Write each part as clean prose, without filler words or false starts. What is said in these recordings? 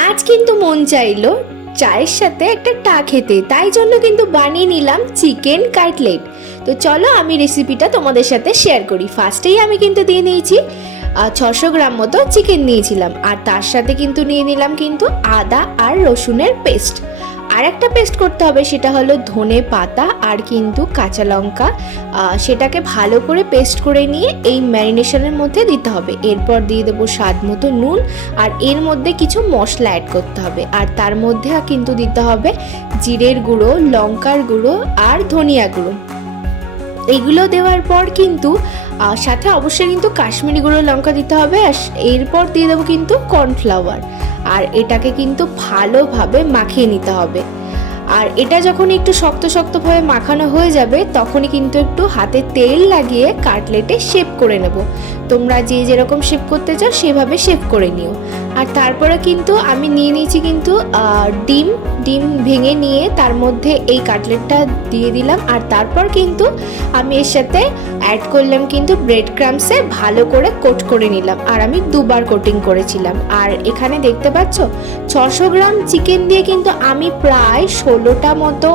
আজ কিন্তু মন চাইলো চায়ের সাথে একটা টা খেতে, তাই জন্য কিন্তু বানিয়ে নিলাম চিকেন কাটলেট। তো চলো আমি রেসিপিটা তোমাদের সাথে শেয়ার করি। ফার্স্টেই আমি কিন্তু দিয়ে নিয়েছি 600 গ্রাম মতো চিকেন নিয়েছিলাম, আর তার সাথে কিন্তু নিয়ে নিলাম কিন্তু আদা আর রসুনের পেস্ট। আর একটা পেস্ট করতে হবে, সেটা হলো ধনে পাতা আর কিন্তু কাঁচা লঙ্কা। সেটাকে ভালো করে পেস্ট করে নিয়ে এই ম্যারিনেশনের মধ্যে দিতে হবে। এরপর দিয়ে দেবো স্বাদ মতো নুন, আর এর মধ্যে কিছু মশলা অ্যাড করতে হবে। আর তার মধ্যে কিন্তু দিতে হবে জিরের গুঁড়ো, লঙ্কার গুঁড়ো আর ধনিয়া গুঁড়ো। এগুলো দেওয়ার পর কিন্তু সাথে অবশ্যই কিন্তু কাশ্মীরি গুঁড়ো লঙ্কা দিতে হবে। আর এরপর দিয়ে দেবো কিন্তু কর্নফ্লাওয়ার, আর এটাকে কিন্তু ভালোভাবে মাখিয়ে নিতে হবে। আর এটা যখন একটু শক্ত শক্তভাবে মাখানো হয়ে যাবে, তখনই কিন্তু একটু হাতে তেল লাগিয়ে কাটলেটে শেপ করে নেব। তোমরা যে যেরকম শেপ করতে চাও সেভাবে শেপ করে নিও। আর তারপরে কিন্তু আমি নিয়ে নিয়েছি কিন্তু ডিম ভেঙে নিয়ে তার মধ্যে এই কাটলেটটা দিয়ে দিলাম। আর তারপর কিন্তু আমি এর সাথে অ্যাড করলাম কিন্তু ব্রেড ক্রাম্বসে ভালো করে কোট করে নিলাম, আর আমি দুবার কোটিং করেছিলাম। আর এখানে দেখতে পাচ্ছ 600 গ্রাম চিকেন দিয়ে কিন্তু আমি প্রায় 16টা মতো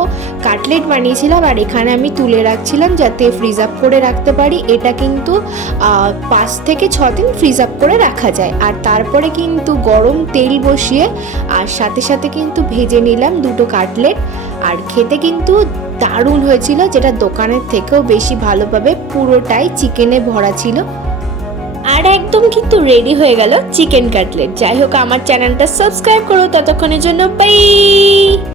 কাটলেট বানিয়েছিলাম। আর এখানে আমি তুলে রাখছিলাম যাতে ফ্রিজ আপ করে রাখতে পারি। এটা কিন্তু 5 থেকে 6 দিন ফ্রিজ আপ করে রাখা যায়। আর তারপরে কিন্তু গরম তেল বসিয়ে আর সাথে সাথে কিন্তু ভেজে নিলাম দুটো কাটলেট। আর খেতে কিন্তু দারুণ হয়েছিল, যেটা দোকানের থেকেও বেশি ভালোভাবে পুরোটাই চিকেনে ভরা ছিল। আর একদম কিন্তু রেডি হয়ে গেল চিকেন কাটলেট। যাই হোক, আমার চ্যানেলটা সাবস্ক্রাইব করো। ততক্ষণের জন্য বাই।